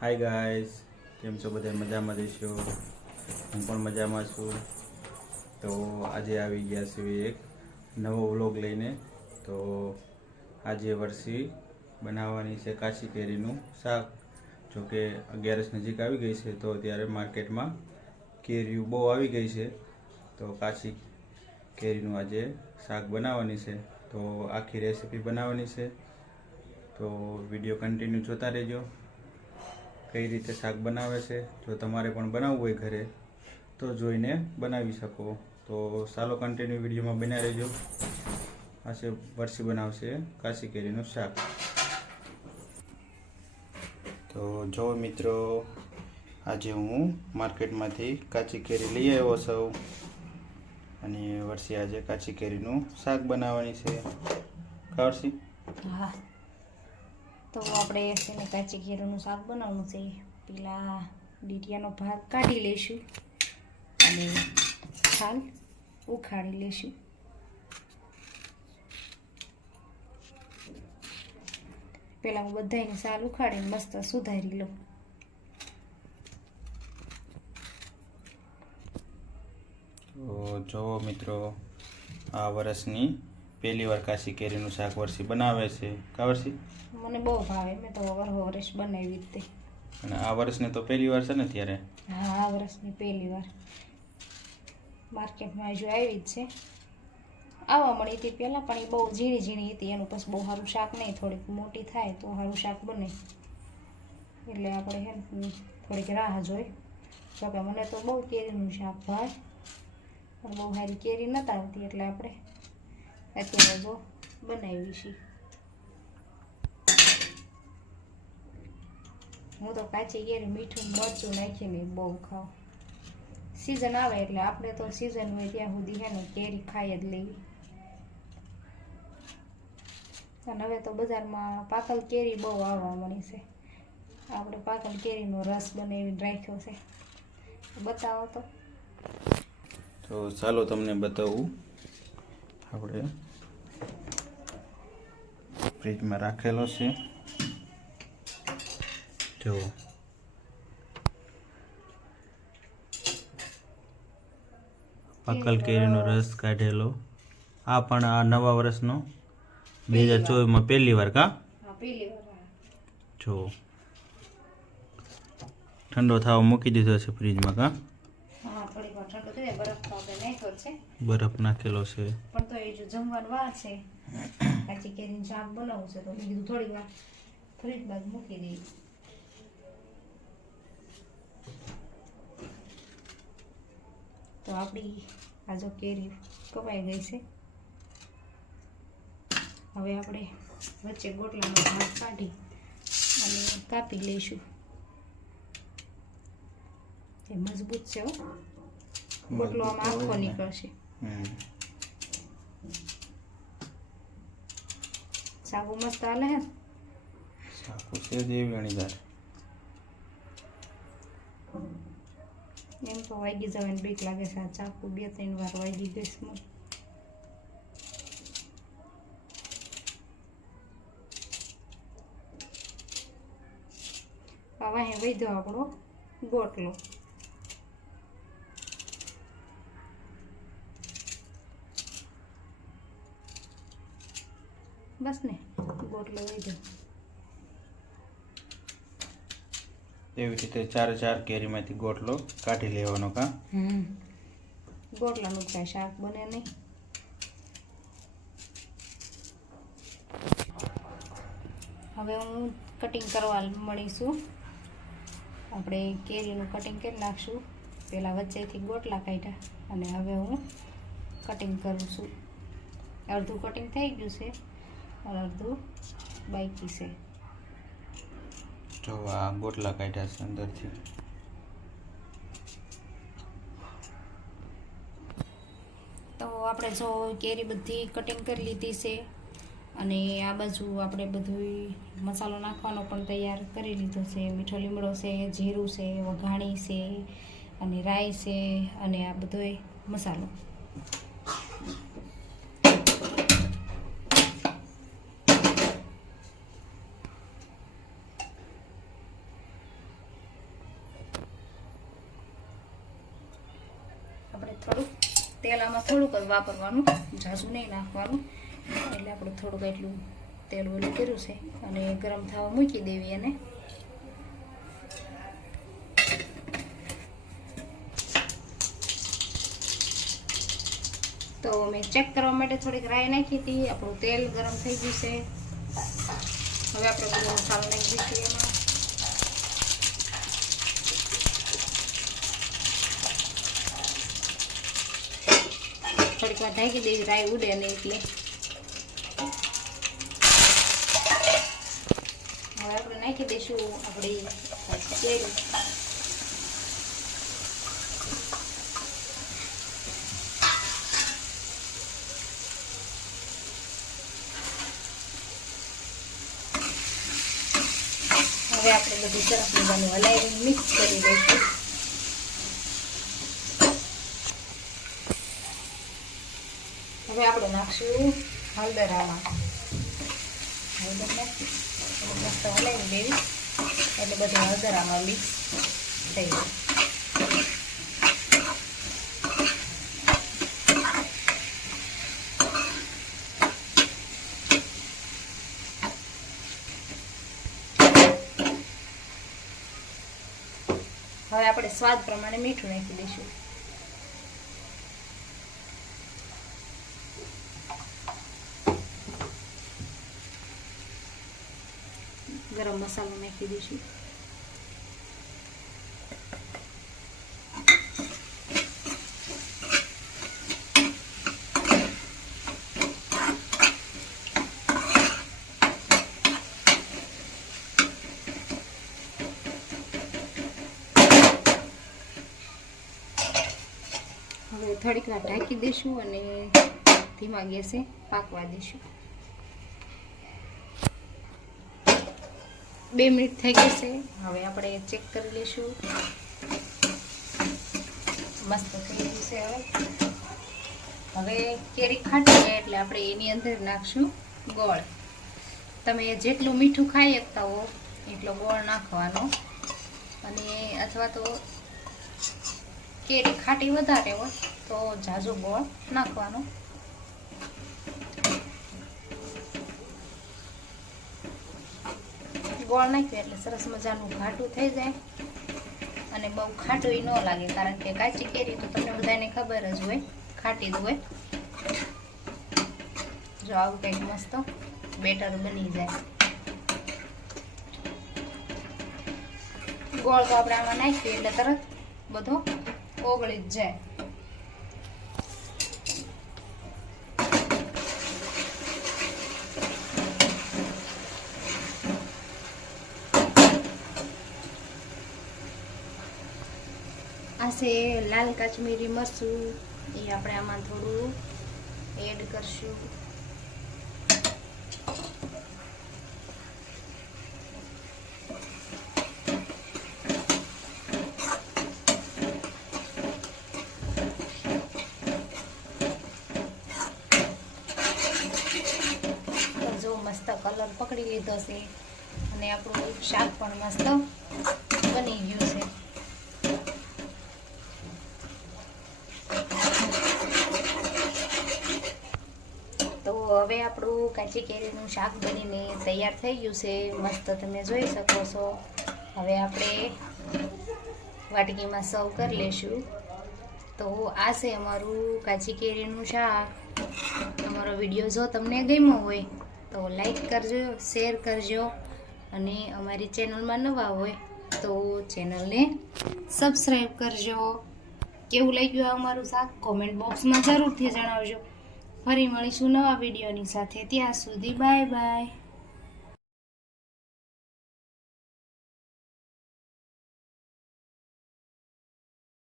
Hi guys કેમ છો બધા? મજામાં રહીશો? હું પણ મજામાં છું. તો આજે આવી ગયા છે એક નવો વ્લોગ લઈને. તો આજે વરસી બનાવવાની છે કાશી કેરીનું શાક. જો કે અગિયારસ નજીક આવી ગઈ છે, તો ત્યારે માર્કેટમાં કેરીઓ બહુ આવી ગઈ છે. તો કાશી કેરીનું આજે શાક બનાવવાની છે. તો આખી રેસીપી બનાવવાની છે. તો વીડિયો કન્ટિન્યુ જોતા રહેજો. કઈ રીતે શાક બનાવે છે, જો તમારે પણ બનાવવું હોય ઘરે, તો જોઈને બનાવી શકો. તો ચાલો કન્ટિન્યુ વિડીયોમાં બના રહેજો. આ છે વરસી બનાવશે કાશી કેરીનું શાક. તો જો મિત્રો, આજે હું માર્કેટમાંથી કાચી કેરી લઈ આવ્યો છું. અને વરસી આજે કાચી કેરીનું શાક બનાવવાની છે. ખાવડશી હા. તો આપણે છે કાચી કેરીનું શાક બનાવવાનું છે. પેલા ડીટિયાનો ભાગ કાઢી લઈશું અને છાલ ઉખાડી લઈશું. પેલા હું બધાની છાલ ઉખાડીને મસ્ત સુધારી લઉં. તો જુઓ મિત્રો, આ વર્ષની પહેલી વાર કાશી કેરીનું શાક વર્ષી બનાવે છે. કા વર્ષી? મને બહુ ભાવે. મેં તો વરહો વર્ષ બનાવી તે. અને આ વર્ષની તો પહેલી વાર છે ને ત્યારે? હા આ વર્ષની પહેલી વાર. માર્કેટમાં હજુ આવી જ છે. આવવા મળી હતી પહેલાં પણ એ બહુ ઝીણી ઝીણી હતી. એનું પછી બહુ સારું શાક નહીં. થોડીક મોટી થાય તો સારું શાક બને. એટલે આપણે હે થોડીક રાહ જોઈ. જોકે મને તો બહુ કેરીનું શાક ભાવે. પણ બહુ સારી કેરી નતા આવતી. એટલે આપણે અત્યારે જો બનાવી છીએ. હું તો કાચી કેરી, મીઠું મરચું નાખીને બહુ ખાઉં. સિઝન આવે એટલે આપણે તો સિઝન હોય ત્યાં સુધી હે ને કેરી ખાઈ જ લેવી અને હવે તો બજારમાં પાકલ કેરી બહુ આવવા મળી છે. આપણે પાકલ કેરીનો રસ બનાવીને રાખ્યો છે. બતાવો તો. તો ચાલો તમને બતાવું. આપણે ફ્રીજમાં રાખેલો છે. જો પાકલ કેરીનો રસ કાઢેલો. આ પણ આ નવા વર્ષનો. બે હજાર ચોવીસમાં પહેલી વાર કા? જો. ઠંડો થવા મૂકી દીધો છે ફ્રીજમાં કા? બરફ નાખેલો છે. પણ તો એ જો જમવાનું વાર છે. કાચી કેરીનું શાક બનાવવું છે તો કીધું વાર ફ્રીજમાં મૂકી દઈએ. તો આપણી આ જો કેરી કપાઈ ગઈ છે. હવે આપણે વચ્ચે ગોટલાનો ભાગ કાઢી અને કાપી લઈશું. એ મજબૂત છે ગોટલો આમાં આખો નીકળશે. સાગુ મસ્ત હાલે હે? સાગુ છે દેવી ગણીદાર એમ તો વાગી જવાની બીક લાગે છે. આ ચાકુ બે ત્રણ વાર વાગી ગેસમાં હવે અહીં વધ્યો વૈધો આપણો ગોટલો બસ ને ગોટલો વૈધો એવી રીતે ચાર ચાર કેરીમાંથી ગોટલો કાઢી લેવાનો કા? ગોટલાનું કાંઈ શાક બને નહીં. હવે હું કટિંગ કરવા મળીશું. આપણે કેરીનું કટિંગ કરી નાખશું. પહેલાં વચ્ચેથી ગોટલા કાઢ્યા અને હવે હું કટિંગ કરું છું. અડધું કટિંગ થઈ ગયું છે. અને અડધું બાકી છે. જો આ ગોટલા કાઢ્યા છે અંદરથી. તો આપણે જો કેરી બધી કટિંગ કરી લીધી છે અને આ બાજુ આપણે બધું મસાલો નાખવાનો પણ તૈયાર કરી લીધો છે. મીઠો લીમડો છે, જીરું છે, વઘાણી છે અને રાઈ છે અને આ બધો મસાલો. આપણે થોડુંક તેલ આમાં થોડુંક વાપરવાનું ઝાઝું નહીં નાખવાનું. એટલે આપણે થોડુંક એટલું તેલ ઓલું કર્યું છે અને ગરમ થવા મૂકી દેવી અને તો મેં ચેક કરવા માટે થોડીક રાઈ નાખી હતી. આપણું તેલ ગરમ થઈ ગયું છે. હવે આપણે બધું મસાલો નાખી દઈશું એમાં. થોડીક ઢાંકી દેવી રાઈ ઉડે નહીં એટલે. હવે આપણે નાખી દઈશું આપણી હવે આપણે બધું સરસ મજાનું હલાવી મિક્સ કરી દઈશું હવે આપણે નાખશું હળદર આમાં હળદરને મસ્ત હલાવી દેવી. એટલે બધું હળદર આમાં મિક્સ થઈ જાય. હવે આપણે સ્વાદ પ્રમાણે મીઠું નાખી દઈશું. ગરમ મસાલો નાખી દઈશું. હવે થોડીક વાર ઢાંકી દઈશું અને ધીમા ગેસે પાકવા દઈશું. બે મિનિટ થઈ ગઈ છે. હવે આપણે ચેક કરી લઈશું. મસ્ત થઈ ગયું છે હવે. હવે કેરી ખાટી જાય એટલે આપણે એની અંદર નાખશું ગોળ. તમે જેટલું મીઠું ખાઈ શકતા હો, એટલો ગોળ નાખવાનો. અને અથવા તો કેરી ખાટી વધારે હોય, તો ઝાઝો ગોળ નાખવાનો. ગોળ નાખ્યું એટલે સરસ મજાનું ઘાટું થઈ જાય. અને બહુ ખાટું ન લાગે, કારણ કે કાચી કેરી તો તમને બધાને ખબર જ હોય, ખાટી જ હોય. જો આવું કંઈક મસ્ત બેટર બની જાય. ગોળ તો આપણે આમાં નાખીએ એટલે તરત બધો ઓગળી જ જાય. છે, લાલ કાશ્મીરી મરચું, એ આપણે આમાં થોડું એડ કરશું. જો મસ્ત કલર પકડી લીધો છે, અને આપણું શાક પણ મસ્ત બની ગયું છે તો હવે આપણું કાચી કેરીનું શાક બનીને તૈયાર થઈ ગયું છે. મસ્ત તમે જોઈ શકો છો. હવે આપણે વાટકીમાં સર્વ કરી લેશું. તો આ છે અમારું કાચી કેરીનું શાક. અમારો વીડિયો જો તમને ગમ્યો હોય તો લાઈક કરજો, શેર કરજો અને અમારી ચેનલમાં નવા હોય તો ચેનલને સબસ્ક્રાઈબ કરજો. કેવું લાગ્યું આ અમારું શાક? કોમેન્ટ બોક્સમાં જરૂરથી જણાવજો. ફરી મળીશું નવા વિડીયોની સાથે. ત્યાં સુધી બાય બાય.